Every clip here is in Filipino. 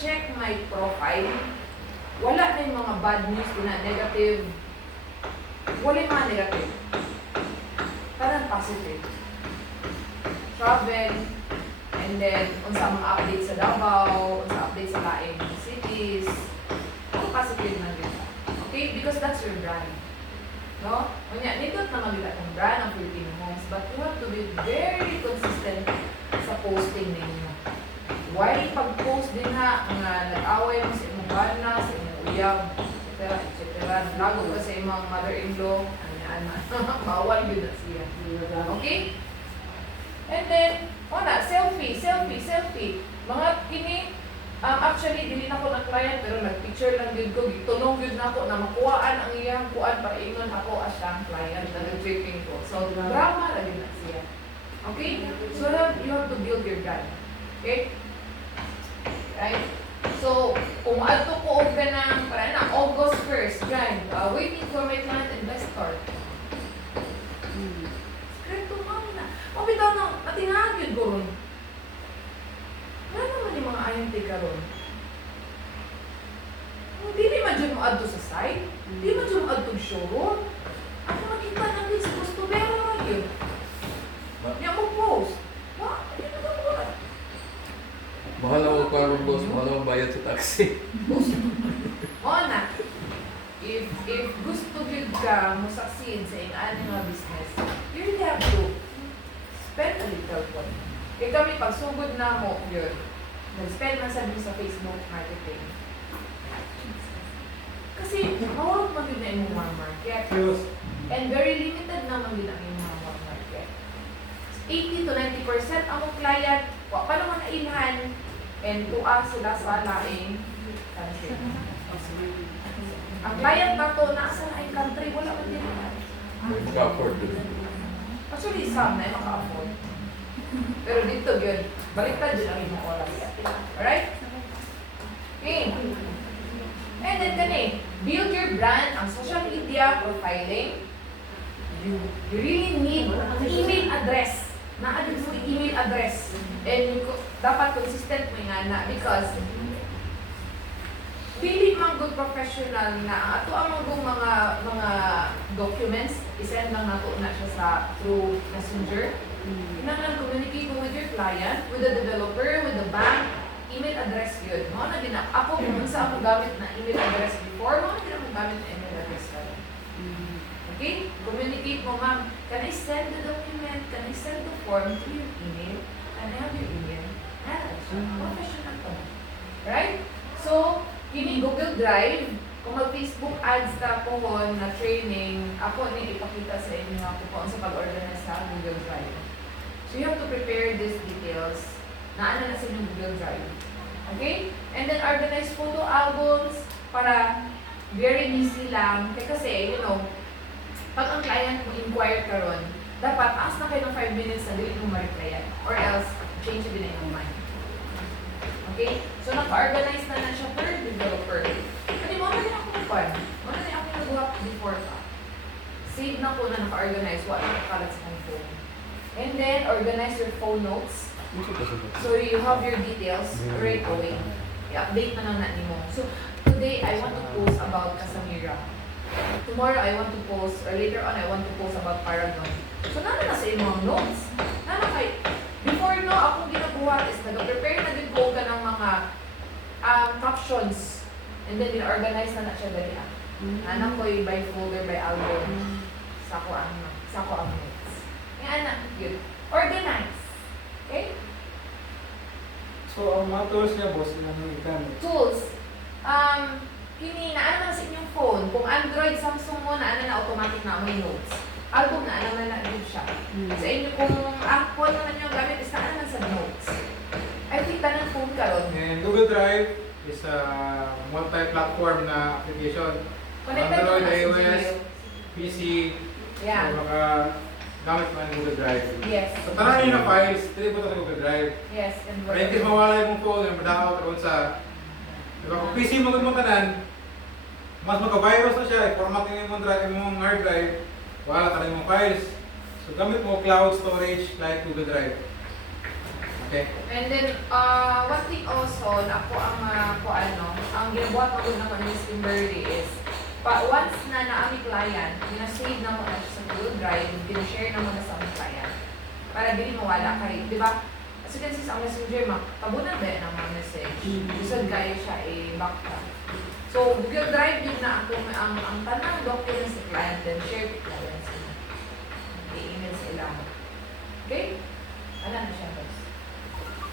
check my profile, wala na yung mga bad news na negative. Wala yung mga negative. Parang positive. Travel, and then, unsa mga update sa Davao, unsa update sa laing cities, ang positive na dito. Okay? Because that's your brand. No? Kunya, nindot na magila ang brand ng Filipino Homes, but you have to be very consistent sa posting ninyo. Why pag-post din ha, nga nag-away mo sa imong bana, sa imong uyab, etc. etc. Lago ka sa imong mother-in-law, bawal yun na siya. Okay? And then, selfie. Mga kini, actually, dili na ko ng client, pero nag-picture lang din ko, gitunong yun na ako na makuhaan ang iyang kuhaan para ingon ako as siyang client na nag-tripping ko. So, drama na din na siya. Okay? So, you have to build your brand. Okay? Right? So, kung ato ko og ganang para na August 1st, grind, waiting for my client investor. Sekreto mo na. O bitaw na, matingaan yun ko ron. Wala naman yung mga ayang tika ron. Hindi naman dyan mo adto sa site. Hindi naman dyan mo adto sa showroom. Ako makita na din sa customer naman yun. Hindi ako post. Hindi na ako wala. Mahal ako karong boss, mahal ako bayad sa taxi. O na, if gusto yun ka mo succeed sa yung mga business, you really have to spend a little po. E kami, pagsugod na mo yun, nag-spend man sabi sa Facebook marketing. Kasi, mawag man yun na yung mga market. And very limited naman din ang yung mga market. 80 to 90% ang client, pa naman nailhan, and tuwa sila sa laing country. Ang client na to, nasa laing country, wala man din naman. Maka-afford din. Actually, some na maka-afford. Pero dito yun, baliktad yun ang imong oras. Alright? Okay. And then kani, build your brand ang social media profiling. You really need email address. Naadin mo email address. And dapat consistent mo nga na because pili mang good professional na ato ang mga documents isend lang nato na siya sa through Messenger. Kinahanglan communicate mo with your client, with the developer, with the bank, email address yun. Mo na din ako kung sa ako gamit na email address before, mo na din ako gamit na email address ka. Okay? Communicate mo, ma'am. Can I send the document? Can I send the form to your email? Can I have your email? Professional to. Right? So, kini Google Drive, kung mag-Facebook ads ta po na training, ako ni ipakita sa inyo nga kung sa pag-organize sa Google Drive. So, you have to prepare these details na ano na sa inyong Google Drive. Okay? And then, organize photo albums para very easy lang. Kasi, you know, pag ang client mo inquire ka ron, dapat ask na kayo ng 5 minutes na dili mo ma-replyan. Or else, change din na yung mind. Okay? So, naka-organize na siya per developer. Kasi mo na din ako nagpan. Mo na din ako nag-work before ka. Save na ko na naka-organize. Wala na nakalat sa phone. And then, organize your phone notes. So, you have your details right away. I-update na lang natin mo. So, today, I want to post about Casamira. Tomorrow, I want to post, or later on, I want to post about Paragon. So, nana na sa imong notes. Nana kay, before no, akong ginagawa is nag-prepare na din ko ka ng mga captions. And then, organize na siya dali. Anak ko by folder, by album. Sako ang notes. Yan na, yun. Organize. Okay? So, ang mga tools niya, boss, ilang gamit? Tools. Kini na ano sa inyong phone. Kung Android, Samsung mo, na automatic na may notes. Album na na din siya. Sa inyo, kung Apple naman yung gamit, is na sa notes. I think tanang phone ka ron. And Google Drive is a multi-platform na application. Connected Android, naman sa iOS, Gmail. PC, Yeah. so baka gamit man yung Google Drive. Yes. So, tanan yun na files, dili po ito sa Google Drive. Yes. And Kaya in case mawala yung phone, madakaw karon sa diba, kung PC mo mo tanan, mas magka-virus na siya, i-format yung drive, yung hard drive, wala ka na yung files. So gamit mo cloud storage like Google Drive. Okay. And then, one thing also, na ako ang, ang ginabuhat mo naman ni Miss Kimberly is, once na naami client, ginasave na mo na siya sa Google Drive, ginashare na mo na sa aming client. Para dili mawala kay, di ba? As you can see sa Messenger, tabunan ba yan ang mga message? Gusto kaya siya i-backtrack. So, Google Drive yun na ako, ang tanang documents sa client, then share to clients. I-email sa ilang. Okay? Ano na siya, guys?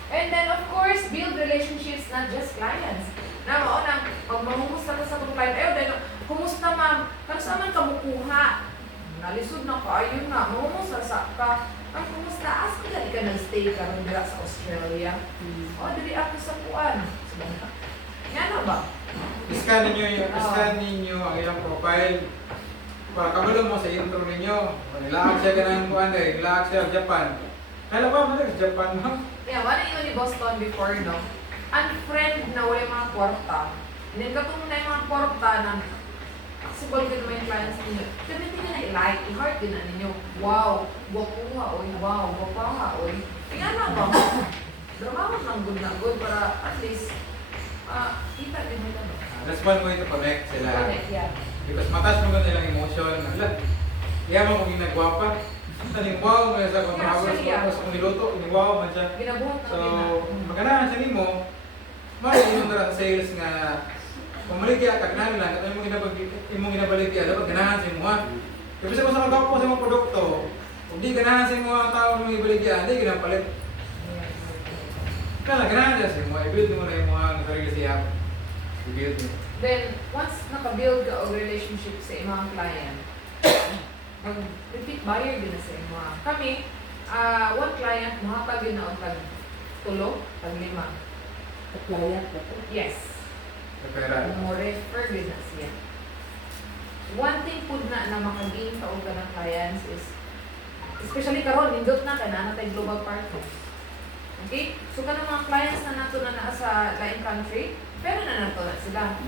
And then, of course, build relationships, not just clients. Na mao na, pag mamumusta ka sa itong client, ayaw, dahil, kumusta ma'am? Kano sa man kamukuha? Nalisod na ka, ayun na, mamumusta sa ka. Ang kumusta? As ka ka nag-stay ka rin dira sa Australia. O, dili ako sa kuan. Sabi yan na ba? Iskan ninyo ang ilang profile. Para kabalo mo sa intro ninyo. Nilaag siya ganang kuan dahil nilaag siya Japan. Kailan ba mo Japan mo? Yeah, wala yun ni Boston before, no? Unfriend na wala yung mga kwarta. Then katong na yung mga kwarta na possible din naman yung clients ninyo. Gamitin nyo na i-like, i-heart din na ninyo. Wow, gwapo nga, oy. Wow, gwapa nga, oy. Tingnan na ba? Dramawag ng good na good para at least kita din nila, no? That's one way to connect sila. Connect, yeah. Because matas mo ganun nilang emotion. Alam, kaya mo kung ginagwapa. Taning wow, may sa kung Actually, yeah. tapos kung niluto, wow man siya. Ginabuhat na So, din na. maganahan siya nimo. Yung sa sales nga pamaligya kag nami lang katong imong ginabaligya dapat ganahan sa imo ha. Kasi kung sa magkapo sa imong produkto, kung di ganahan sa imo ang tao mong ibaligya, di ginapalit. Kaya ganahan sa imo, i-build mo na yung mga sarili siya. I-build mo. Then, once naka-build ka og relationship sa imong client, mag-repeat buyer din na sa imo. Kami, one client, mahapag yun na o tag-tulo, tag-lima. Client ba ito? Yes. Kapera. More refer din na siya. One thing po na makagain ka og ng clients is, especially karon nindot na ka na natay global partners. Okay? So kanang mga clients na nato na naa sa lain country, pero na nato na sila.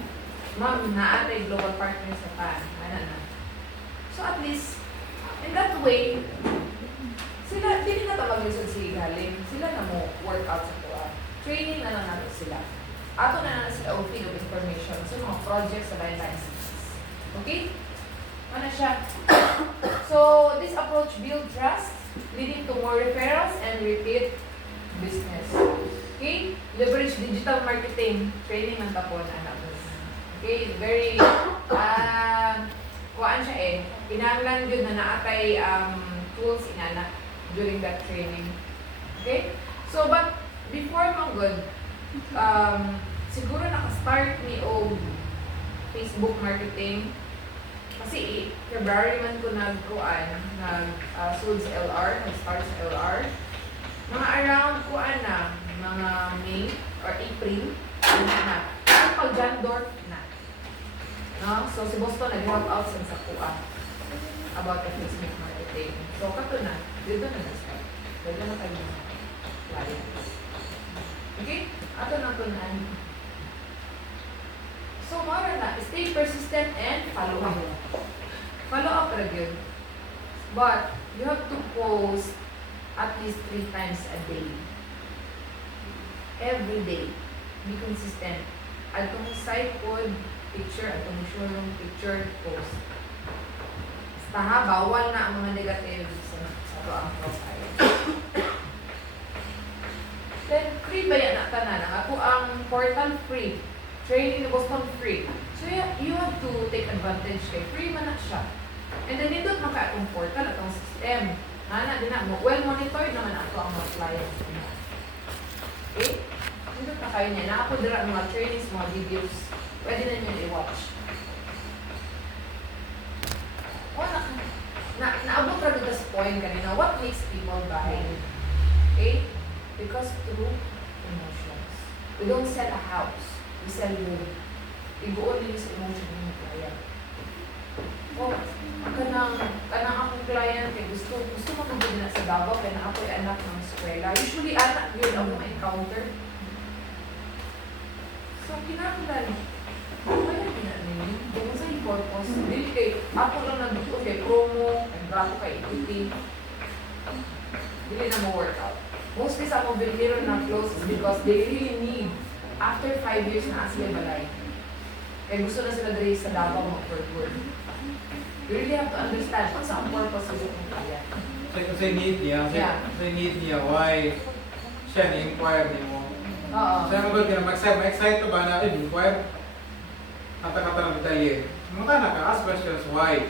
Ma'am, naatay global partners sa pan. Ano na. So at least, in that way, sila, hindi na tawag-lisod si galing. Sila na mo work out sa kuha. Training na lang natin sila. Ato na lang sila feed of information sa mga projects sa lain-lain cities. Okay? Ano siya? So, this approach build trust, leading to more referrals and repeat business. Okay? Leverage digital marketing. Training ng tapon, anak. Okay? Very, kuhaan siya eh. Pinanglan yun na naatay tools inana during that training. Okay? So, but before mong good, siguro naka-start ni o Facebook marketing. Kasi February man ko nag-kuan, sold sa LR, nag-start sa LR. Mga around kuan na, mga May or April, na. Ang pag-Jandor na. No? So si Boston nag-help out sa kuan about the Facebook marketing. So kato na, dito na nag-start. Dito na tayo clients. Okay? Ato na ito na. So, mara na. Stay persistent and follow up. Follow up ra gyud. But, you have to post at least 3 times a day. Every day. Be consistent. At kung site pod, picture, at kung showroom picture, post. Basta ha, bawal na ang mga negative sa ito ang profile. Then, free ba yan na tanan? Ako ang portal free. Training ni Boston free. So, you have to take advantage kay free man na siya. And then, nindot na ka itong portal, itong system. Nana, din na mo. Well, monitored naman ako ang mga clients. Okay? Nindot na kayo niya. Na ako dira mga trainings, mga videos. Pwede na nyo i-watch. Naabot na dito sa point kanina. What makes people buy? Okay? Because through emotions. We don't sell a house. We sell mood. Ibuon nila sa emotion ng client. O, kanang akong client, gusto mo mag na sa Davao, kaya na ako'y anak ng eskwela. Usually, anak yun ako ma-encounter. So, kinakalan. Kaya ginaanin. Kung sa yung purpose, hindi kay, ako lang nagbuto kay promo, nagbrato kay equity. Hindi na mo workout. Mostly sa mga bilhiro na close is because they really need, after 5 years na sila balay. Kaya gusto na sila dali sa Davao mag-work. You really have to understand kung saan purpose sa itong kaya. Kasi need niya, Yeah. kasi need niya, why siya ni-inquire niya mo. Oo. Siya mo ba, ma-excite ba na, inquire? Kata-kata ng detalye. Mga na ka, ask questions, why?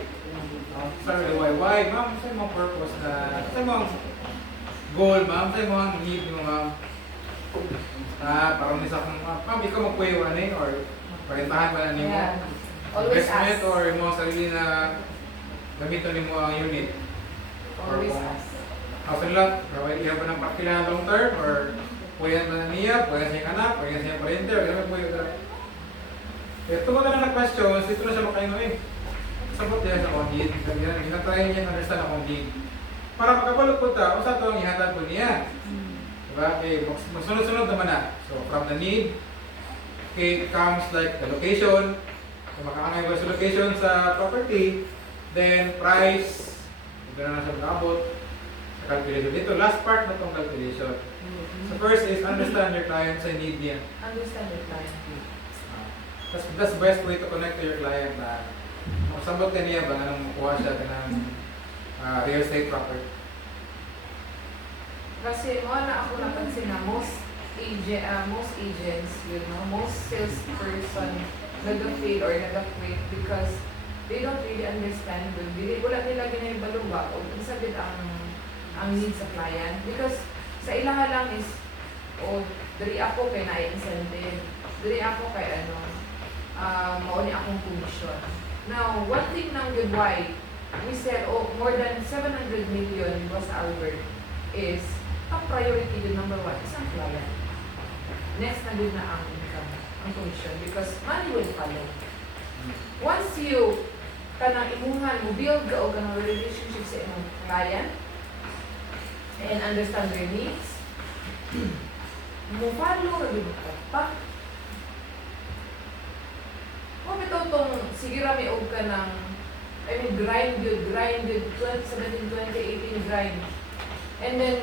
Sorry, why? Ma'am, sa'yo mong purpose na, sa'yo mong goal, ma'am, sa'yo mong need mo, ma'am. Parang nisa kung, ma'am, ikaw magpuyo or parintahan ba na niyo mo? Yeah. Always Investment ask. or mo sarili na gamiton ni mo ang unit. Always ask. After lang, kaway iya ba ng partilan long term or puyan ba na niya, puyan siya anak, puyan siya parente, or gano'n puyo ka. Kaya tungkol na ng questions, dito na siya makaino eh. Sabot niya sa kondid. Ginatry niya understand ang kondid. Para makapalog po ta, kung sa ito ang ihatag po niya. Diba? Okay, magsunod-sunod naman na. So, from the need, okay, comes like the location. Kung makakangay ba sa location sa property, then price, ito na siya mag-abot. Sa calculation. Ito, last part na itong calculation. So first is understand your client sa need niya. Understand your client. That's the best way to connect to your client na masabot ka niya ba na nang makuha siya ng real estate property. Kasi mo na ako napansin na most agents, you know, most salesperson nag-fail or nag-quit because they don't really understand the wala nila ginaibaluwa o sabi ang need sa client because sa ilaha lang is dali ako kay na-incentive, dali ako kay mauni akong commission. Now, one thing ng good why we said more than 700 million was our work is ang priority the number one is ang client. Next na din na ang income, ang commission because money will follow. Once you kanang imuhan mo build ka o kanang relationship sa imong client and understand their needs, mo follow ra gyud pa. Kung ito itong, sige rami og ka ng, grind yun, 2017, 2018 grind. And then,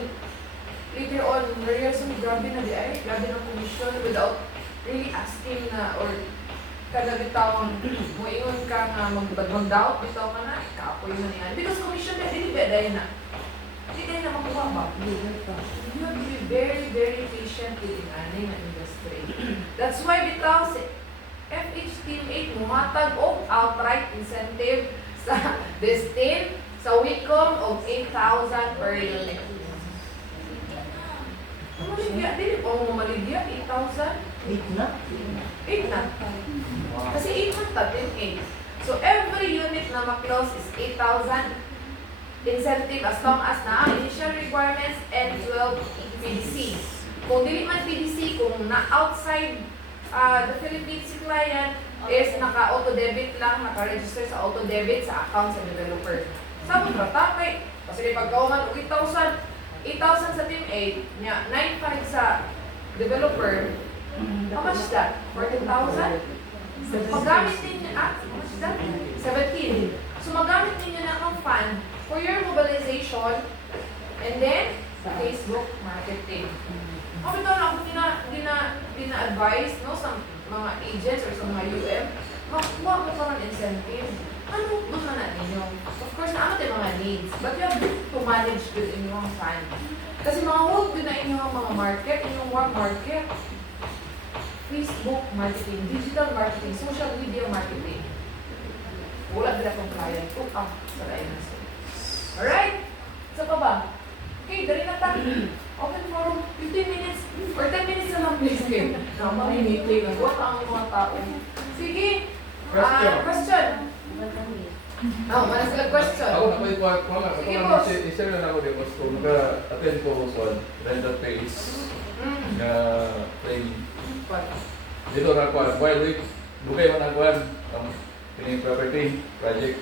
later on, na-realize mo, grabe na di ay, grabe ng commission without really asking na, or kada bitawang, mo ingon ka nga, mag-doubt, bitaw ka na, kaapoy na niyan. Because commission na, hindi ba dahil na. Hindi dahil na makuha ba? You have to be very, very patient with the aning industry. That's why bitaw, FH Team 8 muhatag og outright incentive sa Destin sa Wicom og 8,000 per unit. Maligya, dili pa mo maligya, 8,000? 8 na? 8 na. Kasi 8 man tatin 8. So every unit na ma-close is 8,000 incentive as long as na initial requirements and 12 PDC. Kung dili man PDC, kung na outside the Philippines client is naka-auto-debit lang, naka-register sa auto-debit sa account sa developer. Sa mga tapay, kasi pagkauman 8,000 sa Team 8, niya 9 pa rin sa developer, how much that? 14,000? Magamit ninyo, how much that? 17. So magamit ninyo na ang fund for your mobilization and then Facebook marketing. Ako ito na ako dina-advise no, sa mga agents or sa mga UM, makuha mo pa ng incentive. Ano naman na ninyo? Of course, naman yung mga needs, but you have to manage good inyong fund. Kasi mga hold din na inyong mga market, inyong warm market. Facebook marketing, digital marketing, social media marketing. Wala din akong client. Sa lain na siya. Alright? Isa pa ba? Okay, dali na tayo. Open forum, 15 minutes or 10 minutes na lang please kayo. Maminitay lang. What ang mga tao? Sige. Question. Wala sila question. Ako na may kuha ko nga. Sige, Ako boss. na i-share na ako din. Kung nag-attend ko sa render phase na training. Dito na kuha. While week, bukay man ang kuha. Pining property, project,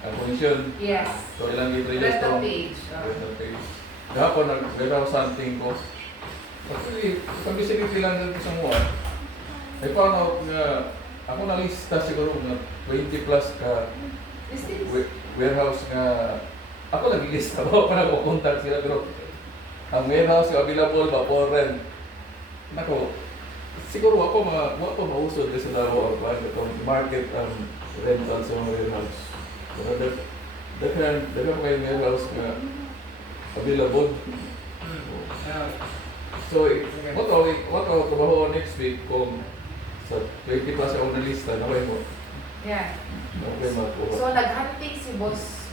ang commission. Yes. So ilang i-3 years Rental to. page. Rental page. Kahapon nag-galaw something ko. Actually, pag-isipin lang ng isang buwan, ay paano nga, ako nalista siguro nga 20 plus ka Listings. warehouse nga, ako lagi lista ba, parang kukontak sila, pero ang warehouse yung available ba for rent. Nako, siguro ako mausod kasi na ako ang market ang rental sa mga warehouse. Pero daghan kayo warehouse nga available. So, what trabaho next week kung sa 20 plus ako na lista, naway mo? Yeah. Okay, makuha. So, naghunting si Boss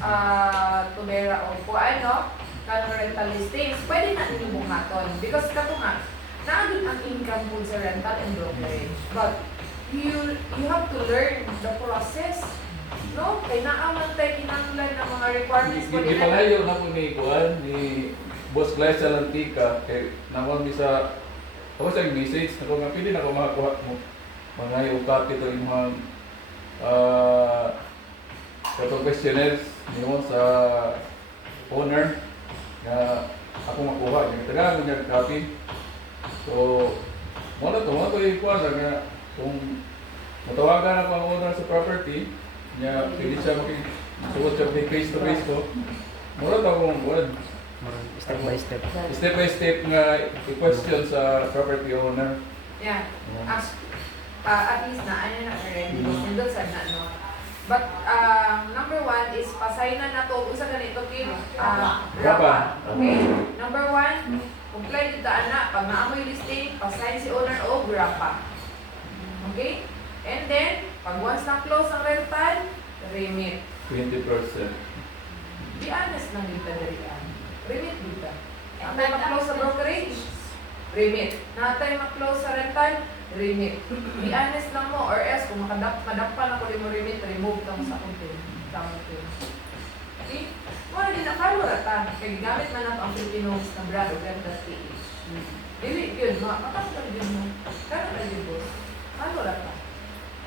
Tubera o po ano, kanong rental listings, pwede na ninyo buhaton. Because kato nga, naagin ang income po sa rental and brokerage. But, you have to learn the process. No? Kaya naaman tayo kinanglan ng mga requirements po nila. Ipalayo na po ni Kuan, ni Boss Glycia Lantica, kay naman sa ako sa message, ako nga pwede na ako makakuha mo mga yung copy ito yung mga katong questionnaires niyo sa owner nga ako makuha yung tagaan mo niya copy. So, mo to yung kuha nga kung matawagan ako ang owner sa property niya, pwede siya makisuot siya face to face ko. Mura to akong kuha. Step by step. Step by step nga i-question sa property owner. Yeah. At least na, ano na rin, nandun sa na, no? But, number one is, pasignan na to, usa ganito, Kim, Rapa. Okay? Number one, comply dito, anak, pag naamoy listing, pasign si owner o Rapa. Okay? And then, pag once na-close ang rental, remit. 20%. Be honest lang dito, Darian. Remit dito. Natay ma-close sa brokerage, remit. Natay ma-close sa rental, remit. Be honest lang mo, or else kung madakpan ako rin mo remit, remove ka mo sa content. Okay? Muna din nakalo rata. Kaya gamit man nato ang Filipinos na brand o brand.ph. Dili yun, makakakal din mo. Kano na yun, boss? Kalo rata.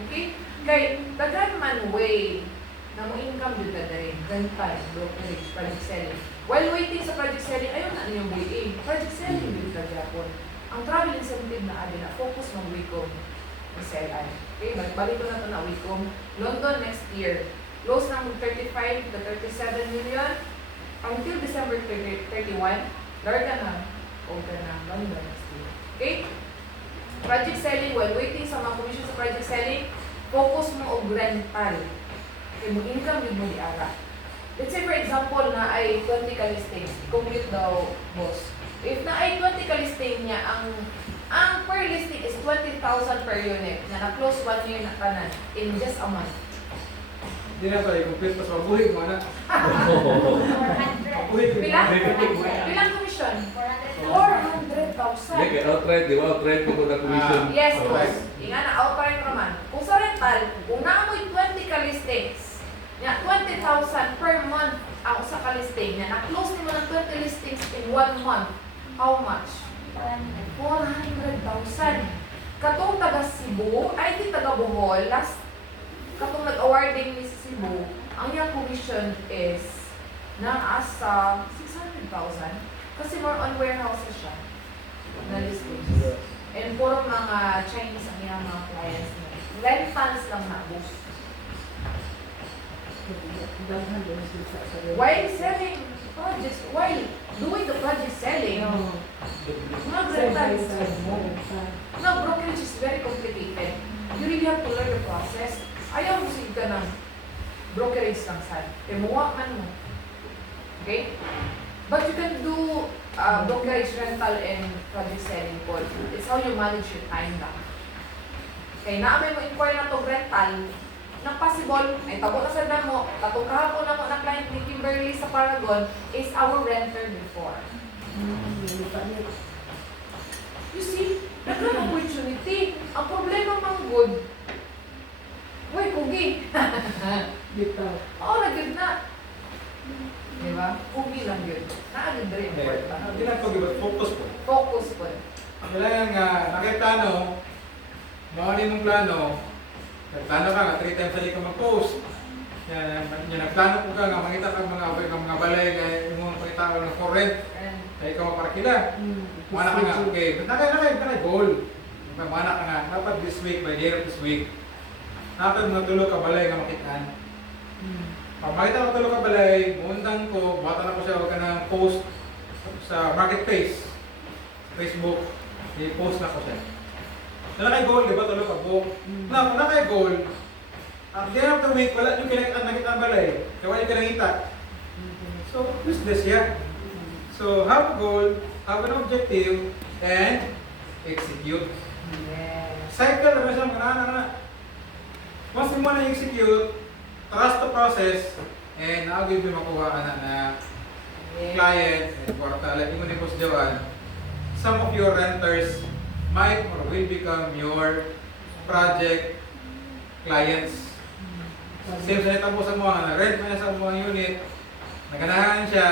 Okay? Kaya tagan man way na mo income dito na rin. Rental, brokerage, project selling. While waiting sa project selling, ayun na yung way project selling dito na Japon. Ang travel incentive na adi na focus ng Wicom ng CLI. Okay, balik ko na ito na Wicom. London next year. Close ng 35 to 37 million. Until December 31, larga na. Over na London next year. Okay? Project selling, while waiting sa mga commission sa project selling, focus mo og rental. Okay, mo income yun mo di ara. Let's say for example na ay 20 ka listings. Complete daw, boss. If na ay 20 ka listing niya, ang per listing is 20,000 per unit na na-close 1 year na kanan in just a month. Hindi na pala, i-complete pa sa mabuhay mo na. Bilang commission? 400,000. Like, outright, di ba? Outright ko na commission. Yes, boss. Inga na, outright naman. Kung sa rental, kung naamoy 20 ka listings, niya 20,000 per month ang usa ka listing niya, na-close nimo ng 20 listings in 1 month. How much? 400,000. Katong taga Cebu, ay di taga Bohol, last katong nag-awarding ni Cebu, ang iyang commission is na asa 600,000 kasi more on warehouse na siya na listings. And puro mga Chinese ang iyang mga clients niya. Rentals lang na boss. While selling projects, while doing the project selling, mag-rentals. No, brokerage is very complicated. You really have to learn the process. Ayaw mo sige ka ng brokerage lang saan. Temuha man mo. Okay? But you can do brokerage, rental, and project selling po. It's how you manage your time lang. Kaya naamay mo inquire na itong rental, na possible, ay tabo na sa damo, tatong kahapon ako na client ni Kimberly sa Paragon is our renter before. You see, nagkaroon opportunity. Ang problema mang good, uy, kugi. Oo, nagod na. Diba? Kugi lang yun. Naagad rin. Hindi na pag-ibat, focus po. Focus po. Kailangan nga, nakiplano, mawali mong plano, nagplano ka nga, 3 times a day ka mag-post. Yan, nagplano po ka nga, makita ka mga balay, kaya yung mga pakita ka ng current, kaya ikaw maparakila. Mana ka nga, okay, nakay, goal. Mana ka nga, dapat this week, by the end of this week, dapat mga tulo ka balay nga makitaan. Pag makita ko tulo ka balay, muundang ko, bata na ko siya, huwag ka ng post sa marketplace, Facebook, i-post na ko siya. Na naka-goal, di ba? Tuloy pag-book. Na, kung naka-goal, at the end of the week, wala yung nakita ang balay. Kaya wala yung kinakita. So, useless yan. So, have a goal, have an objective, and execute. Cycle na siya, mga once mo na execute, trust the process, and now give you makuha na client, and kwarta, like mo ni Boss Joan, some of your renters might or will become your project clients. Same sa nitang po sa mga rent mo na sa mga unit, naganahan siya,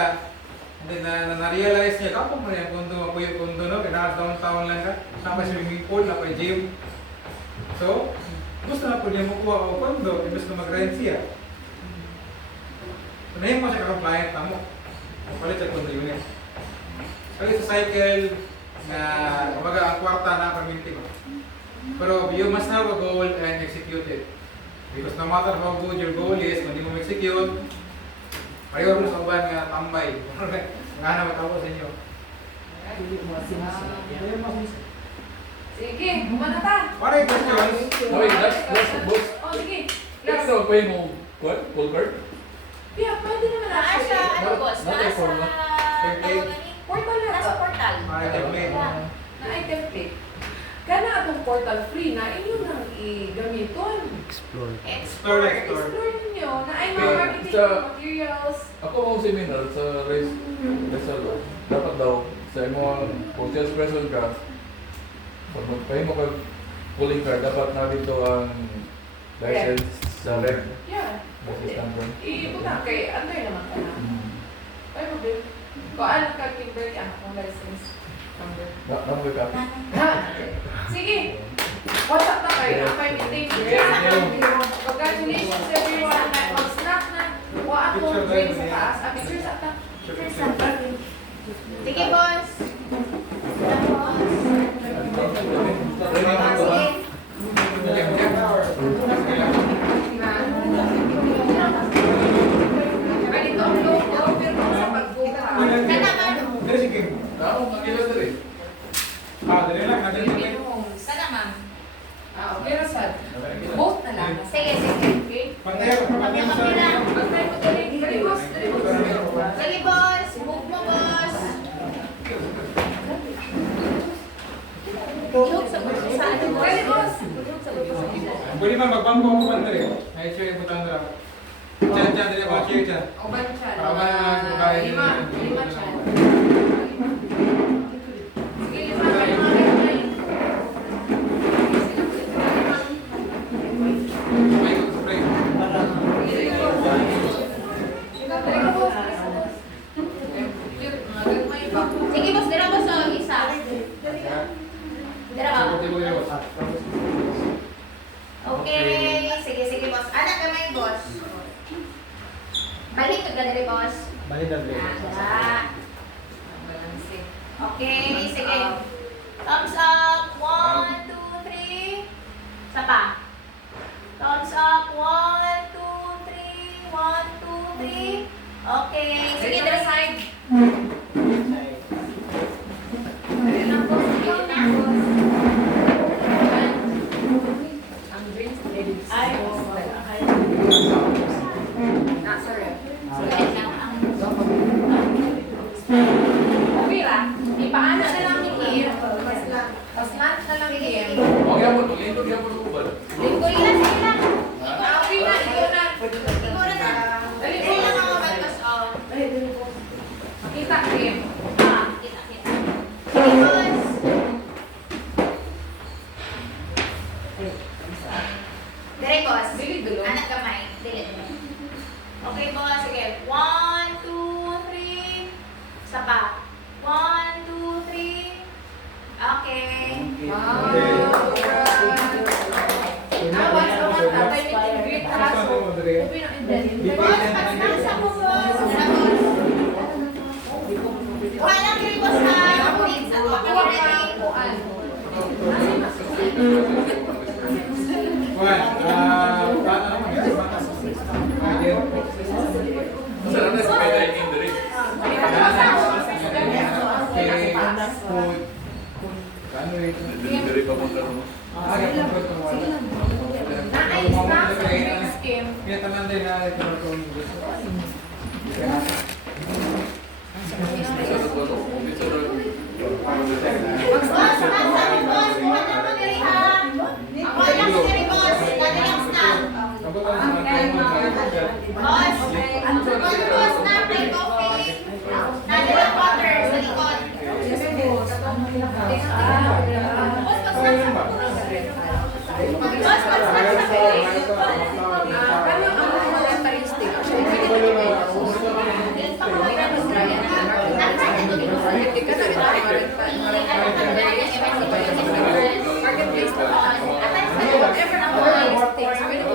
and then na-realize niya, kapag mo yan, kundo, mapuyo kundo, no? Kaya downtown lang ka, sama swimming pool, napay gym. So, gusto na po niya makuha o kundo, imbes na mag-rent siya. So, nahin mo siya ka-compliant na mo. Palit sa kundo unit. Palit sa cycle na, kumbaga, ang kwarta na community ko. Pero you must have a goal and execute it. Because no matter how good your goal is, kung hindi mo execute, pareho mo sa uban nga tambay. Nga na matapos sa inyo. Sige, bumana ta. What are your questions? Wait, that's the boss. Oh, sige. Kaya sa pwede mo, what? Full card? Yeah, pwede naman Nasa, actually. ano boss? Not Nasa, formal. Portal na nasa to. portal. Template. Na ay template. Kana atong portal free na inyo nang i-gamiton. Explore. Explore. Explore ninyo na ay mga Okay, marketing sa- materials. Ako ang seminar sa Rizal. Dapat daw, sa mga kung salesperson ka, pag magpahimo ka pulling card, dapat na dito ang license sa rep. Yeah. License number. Ibutang kay under naman ka na. Ay mo din. Kung ano ka Kimberly, ano kung license number. Number ka. Ha? Sige. What's up na kayo? Napay meeting. Congratulations everyone. Mag-snack na. Wa akong drink sa taas. Ah, picture sa taas. Picture sa taas. Sige, boss. Sige. Ay, ito ang logo. Pero sa pagbuka. Kanaman. Dali sige. Ako, makila na rin. Dali lang. Dali. Sana, ma'am. Ah, okay na sad. Both na lang. Sige, sige. Okay? Pantay mo sa... Bantay mo dali. Dali, boss. Dali, boss. Sige, boss. Move mo, boss. Joke sa boss. Sa ano, boss? Dali, boss. Pwede man magbangko ako man dali. Ay, siya yung butang dala. Diyan, dali ako cheer siya. Uban siya. Para ma- Lima. Lima siya. Sige, lima. Lima. Ay, spray. Sige, boss. Dira, boss. Oh, isa. Dira, oh. Pwede mo yun. Okay. Sige, sige, boss. Anak kamay, boss. Balik ka dali, boss. Bali na Ah, okay, sige. Thumbs up. 1, 2, 3. Isa pa. Thumbs up. 1, 2, 3. 1, 2, 3. Okay. Sige, dala side. Ang drinks ready. Ay, Nasa ref. Wait lang. Mira, ipaana na lang ni Kim. Paslant na lang Sige, Kim. sige. Okay, ako, lindog yan po sa ubad. Lingkod lang, sige lang. Ah, okay na, ikaw na. Ikaw na na. Dali, Sige lang boss. ako, Marcos. Oh. Makita, Kim. Ah, kita, kita. Sige, boss. Dire, boss. Dili, dulo. Anak kamay. Dili. Okay, boss. Sige. 1, 2, 3. Isa pa. 1, 2, 3. Okay. Wow. Ah, once a month, tatay meeting greet ha. So, open ang indent. Boss, pagsansa mo, boss. Tara, boss. Kuha lang kiri, boss, ha. Wait, sa Kuha okay, ka ready? ang kuan. Juan, paano naman yan? Ayun. Masarap na sa pwede yung rin. Ay, may tanan din na ito na kung gusto. Boss, sabi boss, buwan na mo diri ha. Ako lang si diri boss, dali lang staff. Boss, buwan boss na may coffee. Dali lang water sa likod. Boss, Kanya ang mga characteristic. Pwede ka na marketplace na whatever ang mga mistakes, pwede ko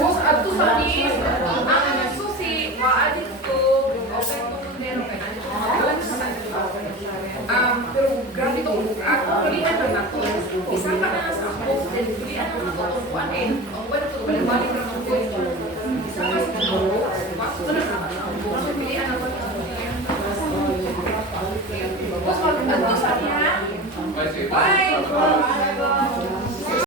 Boss, ato sa akin, ang susi, maalit ko, open to meron kayo. Pero grabe to, ako pilihan lang na to. Isa pa na sa ako, then pilihan lang na to, kuan eh. Ang wala to, balik-balik lang ako. Isa pa sa ako, pasok na sa ako. Kasi pilihan lang to. Boss, ato sa akin, ha? Bye!